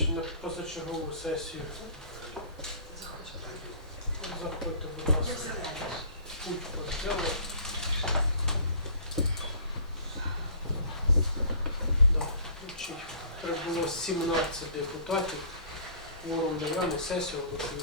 на позачергову сесію. Заходьте, будь ласка. Путь взяли. Да. Прибуло 17 депутатів. Форум наявний, сесію оголошую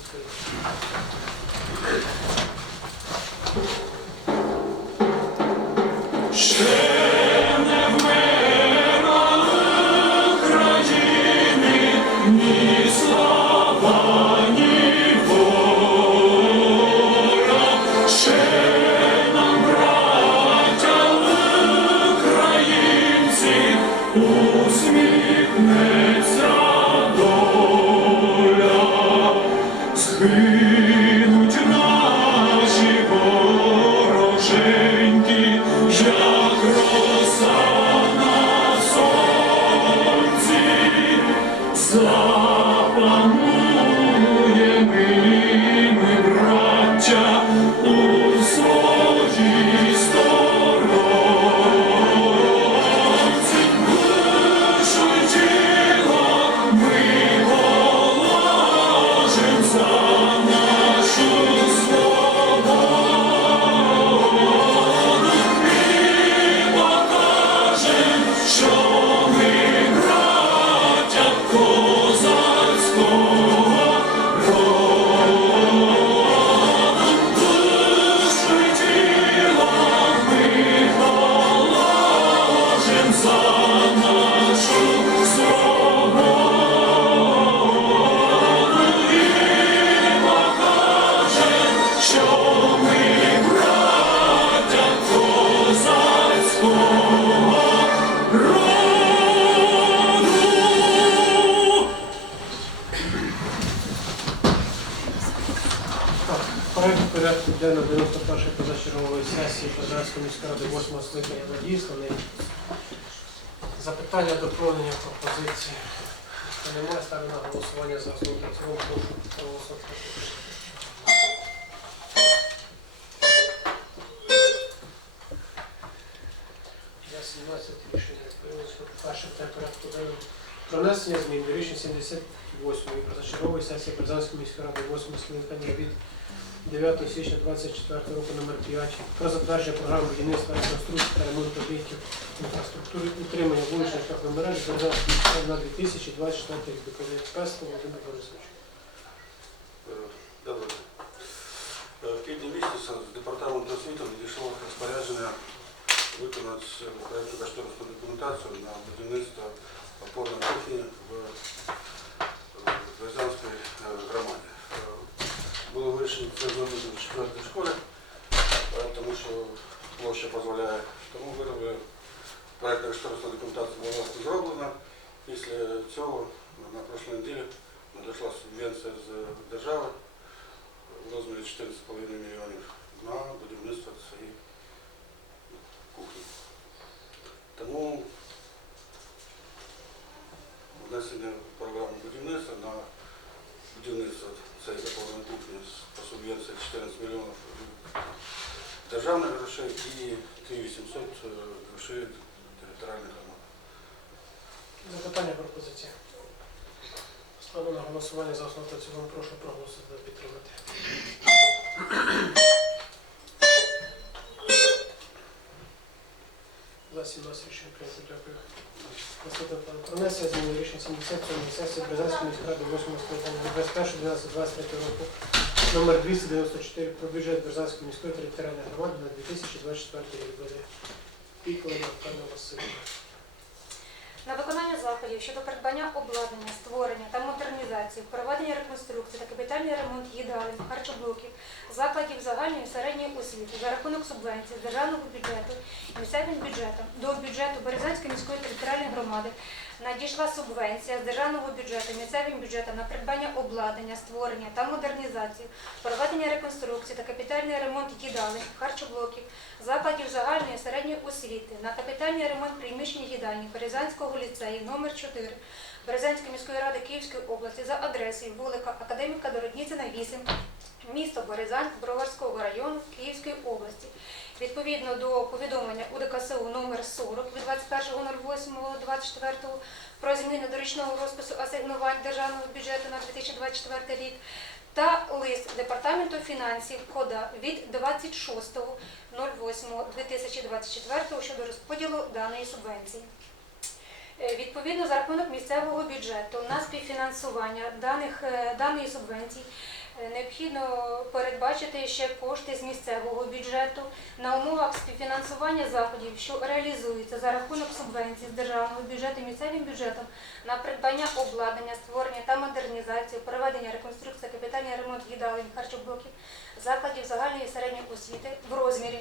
денного 91-ї позачергової сесії Подільської міської ради 8 скликання надісланий. Запитання, доповнення, пропозиції. Якщо немає, ставлю на голосування за основу в цілому. Прошу проголосувати. За 17 рішення прийнято. Перше питання порядку денного. Про змін до рішення 78-ї позачергової сесії Березанської міської ради 8 скликання від 9 січня 24 року номер 5 про затвердження програми будівництва реконструкції та ремонту об'єктів інфраструктури утримання вуличних мереж на 2024 рік. Доповідає Песко Володимир Борисович. Добре. Е, В квітні місяця з департаменту освіти надійшло розпорядження виконати проєктну кошторисну документацію на будівництво опорної кухні в е, Березанській е, громаді. Е, Було вирішено це зробити в четвертій школі, е, тому що площа дозволяє. Тому виробили проєктна кошторисна документація була зроблена. Після цього на прошлій неділі надійшла субвенція з держави в розмірі 14,5 мільйонів на будівництво цієї кухні. Тому внесення програми будівництва на будівництво Цієї заповнений кухні по субвенції 14 мільйонів державних грошей і 3800 е, грошей територіальних громад. Запитання, пропозиції. Ставлю на голосування за основу та цілому. Прошу проголосувати підтримати. За 17 рішення прийнято. Дякую. Наступне питання. Внесення змін до рішення 77 сесії Березанської міської ради 8 скликання 21 12 23 року номер 294 про бюджет Берзанської міської територіальної громади на 2024 рік. Пікова Наталя Васильівна. Заходів щодо придбання обладнання, створення та модернізації, впровадження реконструкції та капітальний ремонт їдалень, харчоблоків, закладів загальної і середньої освіти за рахунок субвенцій з державного бюджету і місцевим бюджетом до бюджету Березанської міської територіальної громади надійшла субвенція з державного бюджету місцевим бюджетом на придбання обладнання, створення та модернізацію, проведення реконструкції та капітальний ремонт їдалень, харчоблоків, закладів загальної середньої освіти на капітальний ремонт приміщення їдальні Березанського ліцею номер 4 Березанської міської ради Київської області за адресою вулика Академіка Дородніцина 8, місто Березань Броварського району Київської області Відповідно до повідомлення УДКСУ номер 40 від 21.08.24 про зміни до річного розпису асигнувань державного бюджету на 2024 рік та лист Департаменту фінансів КОДА від 26.08.2024 щодо розподілу даної субвенції. Е, Відповідно, за рахунок місцевого бюджету на співфінансування даних, е, даної субвенції необхідно передбачити ще кошти з місцевого бюджету на умовах співфінансування заходів, що реалізуються за рахунок субвенцій з державного бюджету місцевим бюджетом на придбання обладнання, створення та модернізацію, проведення реконструкції, капітальний ремонт їдалень, харчоблоків, закладів загальної і середньої освіти в розмірі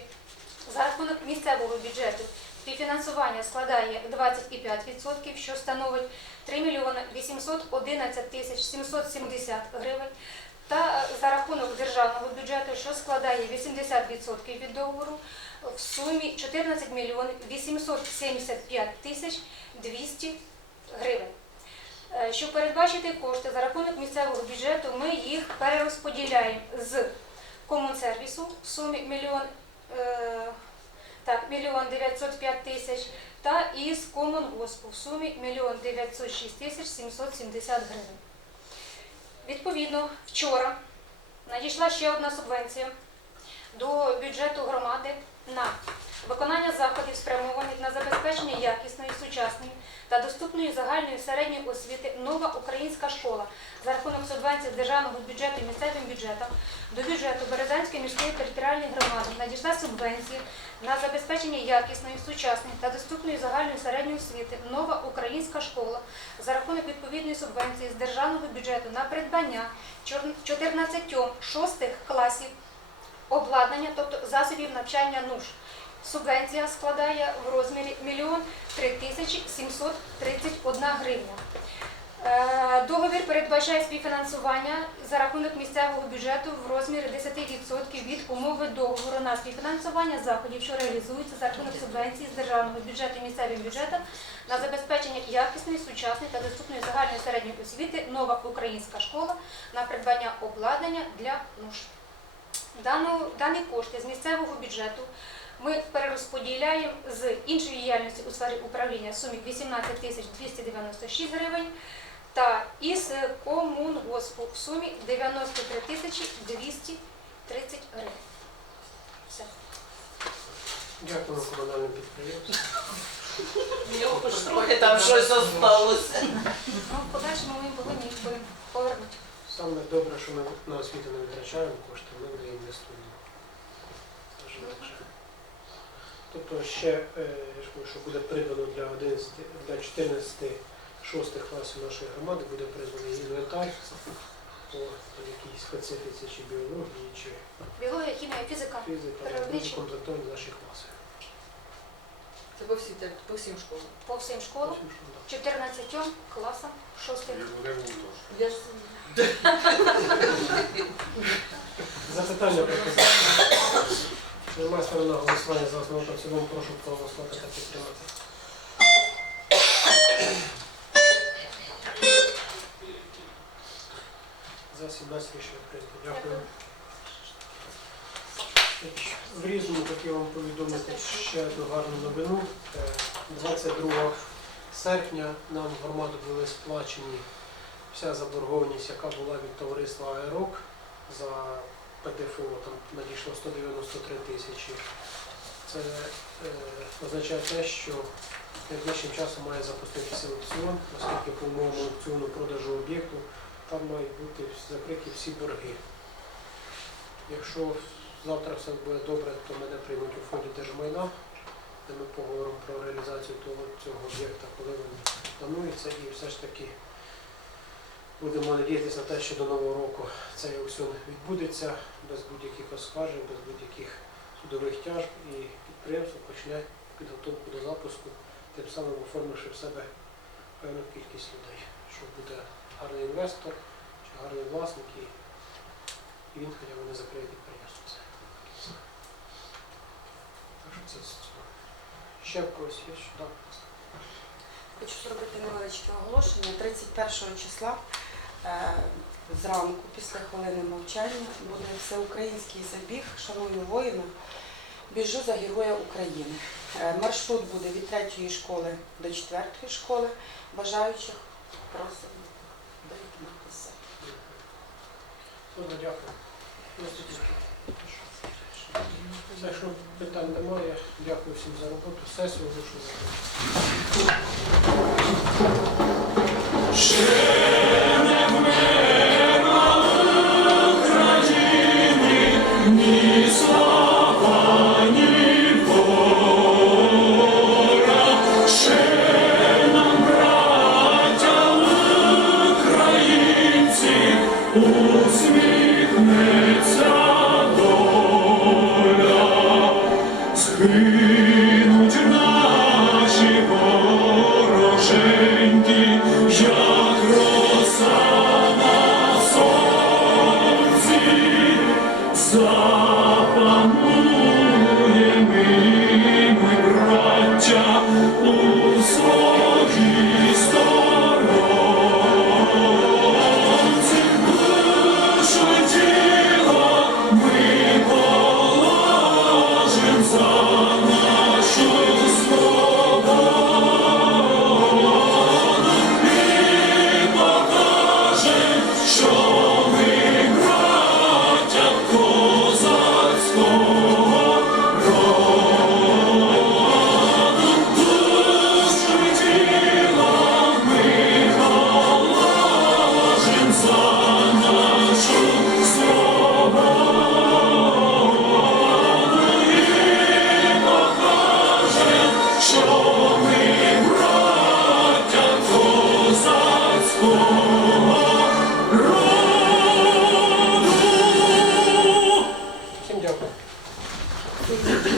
за рахунок місцевого бюджету співфінансування складає 25%, що становить 3 мільйони 811 тисяч 770 гривень. Та е, за рахунок державного бюджету, що складає 80% від договору, в сумі 14 мільйонів 875 тисяч 200 гривень. Е, Щоб передбачити кошти за рахунок місцевого бюджету, ми їх перерозподіляємо з комунсервісу в сумі мільйон, е, так, мільйон 905 тисяч та із комунгоспу в сумі мільйон 906 тисяч 770 гривень. Відповідно, вчора надійшла ще одна субвенція до бюджету громади на виконання заходів, спрямованих на забезпечення якісної, сучасної та доступної загальної середньої освіти нова українська школа. За рахунок субвенцій з державного бюджету і місцевим бюджетом до бюджету Березанської міської територіальної громади надійшла субвенція на забезпечення якісної, сучасної та доступної загальної середньої освіти нова українська школа за рахунок відповідної субвенції з державного бюджету на придбання чор- 14 шостих класів обладнання, тобто засобів навчання НУШ. Субвенція складає в розмірі 1 3 тисячі 731 гривня. Е, Договір передбачає співфінансування за рахунок місцевого бюджету в розмірі 10% від умови договору на співфінансування заходів, що реалізуються за рахунок субвенцій з державного бюджету і місцевим бюджетом на забезпечення якісної, сучасної та доступної загальної середньої освіти нова українська школа на придбання обладнання для нужд. Дану, дані кошти з місцевого бюджету ми перерозподіляємо з іншої діяльності у сфері управління сумі 18 тисяч 296 гривень та із комунгоспу в сумі 93 тисячі 230 гривень. Все. Дякую комунальним підприємствам. Трохи там щось осталося. Ну, в подальшому ми. Саме добре, що ми на освіту не витрачаємо кошти, ми не інвестуємо. Тобто ще, е, я кажу, що буде придбано для 11, для 14 шостих класів нашої громади, буде придбаний інвентар по якійсь специфіці чи біології, чи Біологія, хімія, фізика. фізика, Природничі. комплектовані наші класи. Це по всім, по всім школам. По всім школам, Всім, що да. 14 класам, 6 Я ж Запитання пропозиції. Немає ставлю на голосування за основу та в цілому. Прошу проголосувати та підтримати. За 17 рішення прийнято. Дякую. В різному хотів вам повідомити ще одну гарну новину. Е, 22 серпня нам в громаду були сплачені вся заборгованість, яка була від товариства Аерок за ПДФО, там надійшло 193 тисячі. Це е, означає те, що найближчим часом має запуститися аукціон, оскільки по умовам аукціону продажу об'єкту там мають бути закриті всі борги. Якщо завтра все буде добре, то мене приймуть у фонді держмайна, де ми поговоримо про реалізацію того, цього об'єкта, коли він планується, і все ж таки будемо надіятися на те, що до Нового року цей аукціон відбудеться без будь-яких оскаржень, без будь-яких судових тяжб, і підприємство почне підготовку до запуску, тим самим оформивши в себе певну кількість людей, що буде гарний інвестор чи гарний власник, і він хоча б не закриє підприємство. Це. Так що це з цього. Ще в когось є, що так. Хочу зробити невеличке оголошення. 31 числа е, зранку, після хвилини мовчання, буде всеукраїнський забіг «Шаную воїна». Біжу за Героя України. Е, Маршрут буде від третьої школи до четвертої школи. Бажаючих просимо доєднатися. Дякую. Все, якщо питань немає, дякую всім за роботу. Сесію вишу. Ні слава,